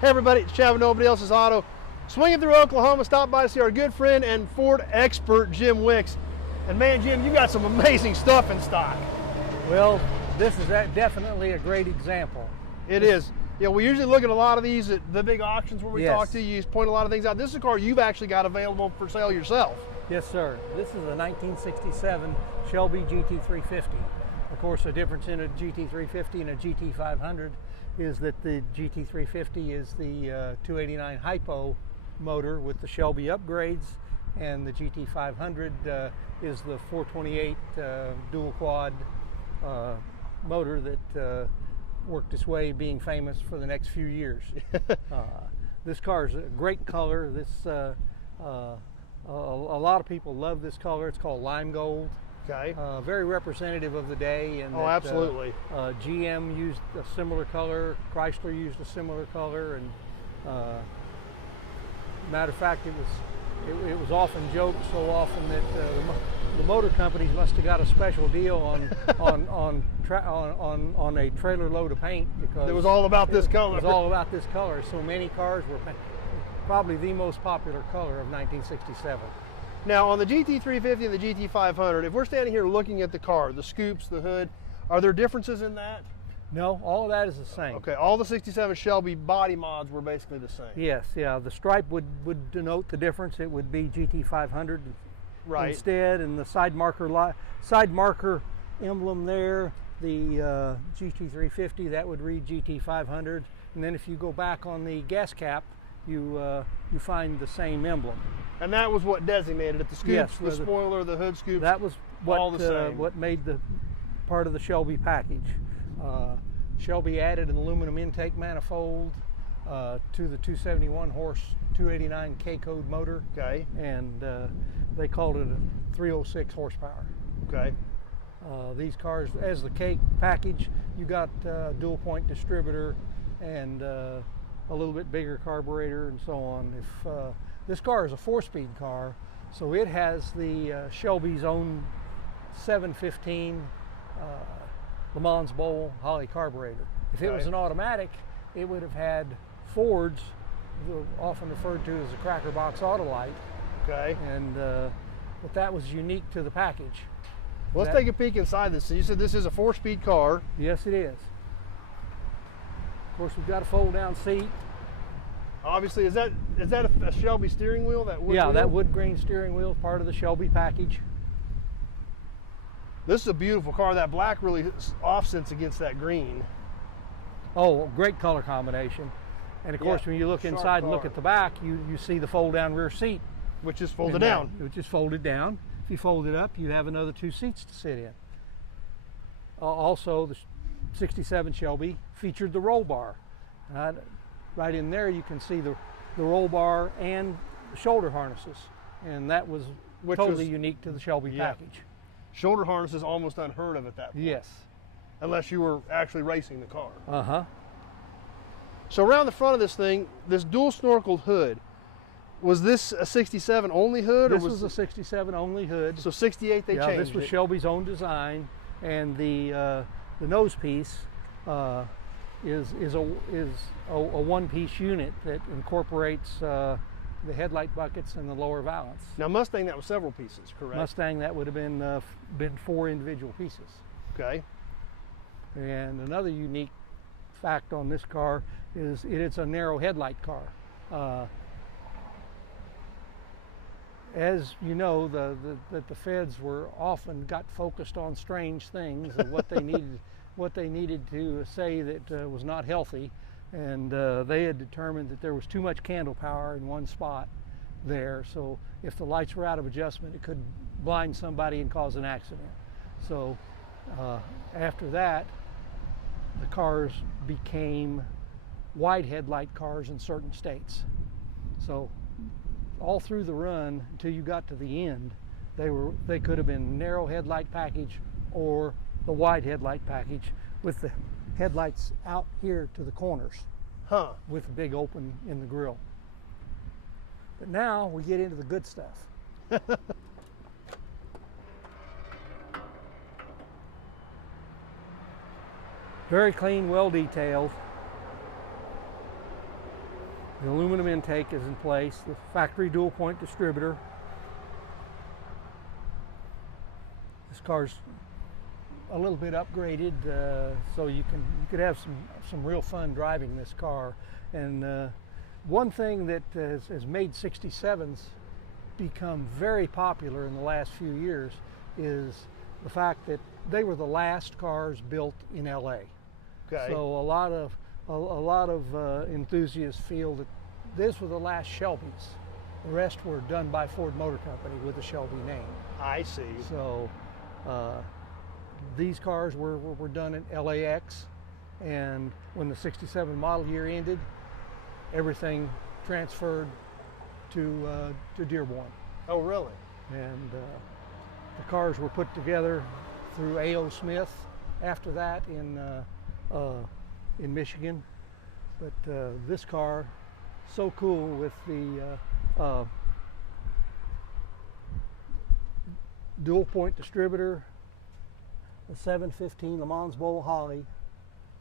Hey everybody, it's Chad with Nobody Else's Auto. Swinging through Oklahoma, stopped by to see our good friend and Ford expert, Jim Wicks. And man, Jim, you got some amazing stuff in stock. Well, this is definitely a great example. It is. Yeah, we usually look at a lot of these at the big auctions where we talk to you. You point a lot of things out. This is a car you've actually got available for sale yourself. Yes, sir. This is a 1967 Shelby GT-350. Of course, the difference in a GT-350 and a GT-500 is that the GT-350 is the 289 hypo motor with the Shelby upgrades, and the GT-500 is the 428 dual quad motor that worked its way being famous for the next few years. This car is a great color. This a lot of people love this color. It's called lime gold. Okay. Very representative of the day. And absolutely. GM used a similar color. Chrysler used a similar color, and matter of fact, it was often joked so often that the motor companies must have got a special deal on a trailer load of paint, because it was all about this color. It was all about this color. So many cars were probably the most popular color of 1967. Now on the GT350 and the GT500, if we're standing here looking at the car, the scoops, the hood, are there differences in that? No, all of that is the same. Okay, all the 67 Shelby body mods were basically the same. Yes, yeah, the stripe would denote the difference. It would be GT500 instead, and the side marker emblem there, the GT350, that would read GT500. And then if you go back on the gas cap, you find the same emblem. And that was what designated it, the scoops, yes, the spoiler, the hood scoops. That was what, all the same. What made the part of the Shelby package. Shelby added an aluminum intake manifold to the 271 horse 289 K-code motor. Okay. And they called it a 306 horsepower. Okay. These cars, as the K package, you got dual point distributor and a little bit bigger carburetor and so on. If this car is a 4-speed car, so it has the Shelby's own 715 Le Mans Bowl Holly carburetor. If it was an automatic, it would have had Ford's, often referred to as a cracker box Autolite. Okay. And but that was unique to the package. Well, let's take a peek inside this. So you said this is a 4-speed car. Yes, it is. Of course, we've got a fold-down seat. Obviously, is that a Shelby steering wheel? That wood wheel? That wood grain steering wheel is part of the Shelby package. This is a beautiful car. That black really offsets against that green. Oh, great color combination. And of course, when you look inside and look at the back, you see the fold-down rear seat. Which is folded down. Which is folded down. If you fold it up, you have another 2 seats to sit in. Also, the 67 Shelby featured the roll bar. Right in there, you can see the roll bar and the shoulder harnesses. And that was totally unique to the Shelby package. Shoulder harness is almost unheard of at that point. Yes. Unless you were actually racing the car. Uh-huh. So around the front of this thing, this dual snorkeled hood, was this a 67 only hood? This was a 67 only hood. So 68 they changed this was Shelby's own design, and the nose piece is a one-piece unit that incorporates the headlight buckets and the lower valance. Now Mustang, that was several pieces, correct? Mustang, that would have been 4 individual pieces. Okay. And another unique fact on this car is it's a narrow headlight car. As you know, the feds often got focused on strange things and what they needed to say that was not healthy. And they had determined that there was too much candle power in one spot there, so if the lights were out of adjustment, it could blind somebody and cause an accident. So after that, the cars became wide headlight cars in certain states. So all through the run until you got to the end, they could have been narrow headlight package or the wide headlight package with the headlights out here to the corners, with a big open in the grille. But now we get into the good stuff. Very clean, well detailed. The aluminum intake is in place. The factory dual point distributor. This car's a little bit upgraded, so you could have some real fun driving this car. And one thing that has made 67s become very popular in the last few years is the fact that they were the last cars built in LA. Okay. So a lot of enthusiasts feel that these were the last Shelbys. The rest were done by Ford Motor Company with the Shelby name. I see. So these cars were done at LAX, and when the 67 model year ended, everything transferred to Dearborn. Oh, really? And the cars were put together through A.O. Smith after that in Michigan. But this car, so cool with the dual point distributor, the 715 Le Mans Bowl Holly,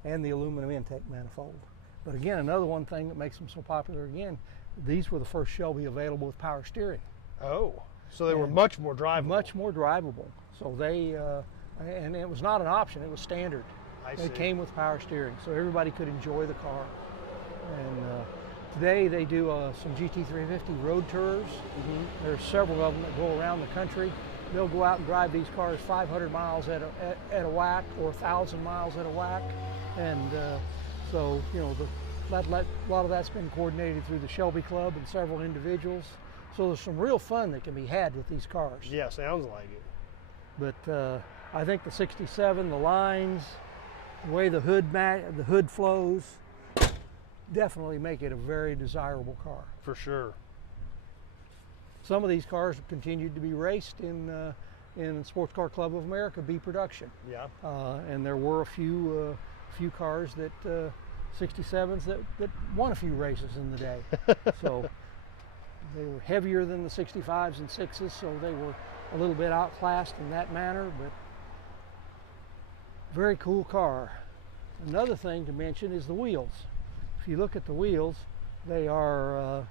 and the aluminum intake manifold. But again, another one thing that makes them so popular again, these were the first Shelby available with power steering. Oh, so they were much more drivable. Much more drivable. So they, and it was not an option, it was standard. They came with power steering, so everybody could enjoy the car. And today they do some GT-350 road tours. There's several of them that go around the country. They'll go out and drive these cars 500 miles at a whack, or 1,000 miles at a whack. And so, you know, a lot of that's been coordinated through the Shelby Club and several individuals. So there's some real fun that can be had with these cars. Yeah, sounds like it. But I think the 67, the lines, the way the hood flows, definitely make it a very desirable car. For sure. Some of these cars have continued to be raced in Sports Car Club of America B production. Yeah. And there were a few cars that 67s that won a few races in the day. So they were heavier than the 65s and 6s, so they were a little bit outclassed in that manner, but very cool car. Another thing to mention is the wheels. If you look at the wheels, they are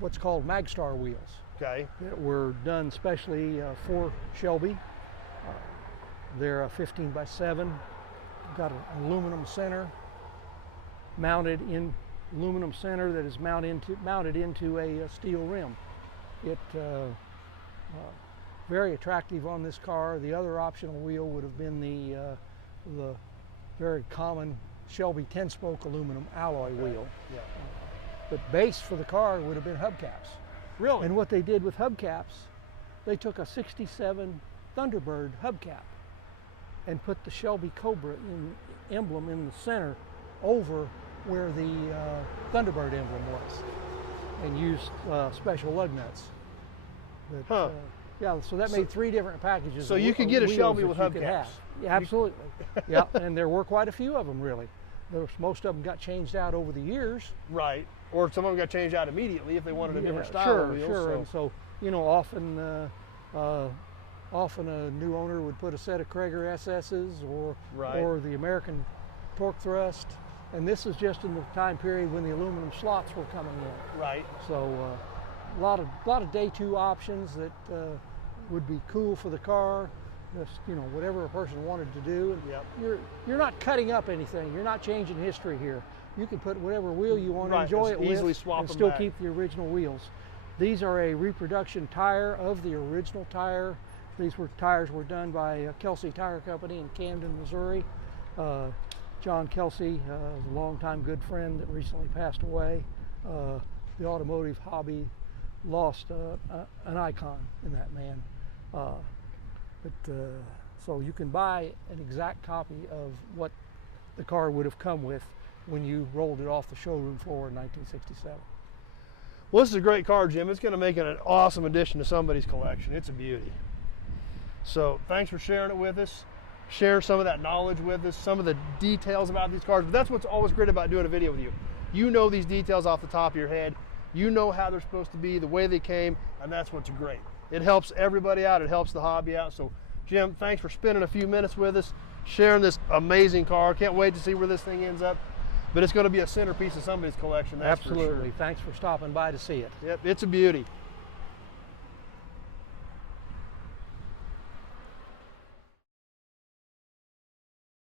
what's called Magstar wheels. Okay. That were done specially for Shelby. They're a 15x7, got an aluminum center, mounted in aluminum center that is mounted into a steel rim. It very attractive on this car. The other optional wheel would have been the very common Shelby 10-spoke aluminum alloy wheel. Yeah. But base for the car would have been hubcaps. Really? And what they did with hubcaps, they took a 67 Thunderbird hubcap and put the Shelby Cobra emblem in the center over where the Thunderbird emblem was, and used special lug nuts. But, yeah, so that made 3 different packages. So you could get a Shelby with hubcaps. Yeah, absolutely. Yeah, and there were quite a few of them, really. Most of them got changed out over the years. Right. Or some of them got changed out immediately if they wanted a different style sure, of wheel. Sure, and so, you know, often a new owner would put a set of Krager SS's or the American torque thrust, and this is just in the time period when the aluminum slots were coming in. Right. So a lot of day 2 options that would be cool for the car. Just, you know, whatever a person wanted to do. And yep. You're not cutting up anything. You're not changing history here. You can put whatever wheel you want to enjoy it with and still keep the original wheels. These are a reproduction tire of the original tire. These tires were done by Kelsey Tire Company in Camden, Missouri. John Kelsey, a longtime good friend that recently passed away. The automotive hobby lost an icon in that man. So you can buy an exact copy of what the car would have come with when you rolled it off the showroom floor in 1967. Well, this is a great car, Jim. It's going to make it an awesome addition to somebody's collection. It's a beauty. So thanks for sharing it with us, sharing some of that knowledge with us, some of the details about these cars. But that's what's always great about doing a video with you. You know these details off the top of your head. You know how they're supposed to be, the way they came, and that's what's great. It helps everybody out. It helps the hobby out. So, Jim, thanks for spending a few minutes with us, sharing this amazing car. Can't wait to see where this thing ends up. but it's going to be a centerpiece of somebody's collection. That's Absolutely. for sure. Thanks for stopping by to see it. Yep, it's a beauty.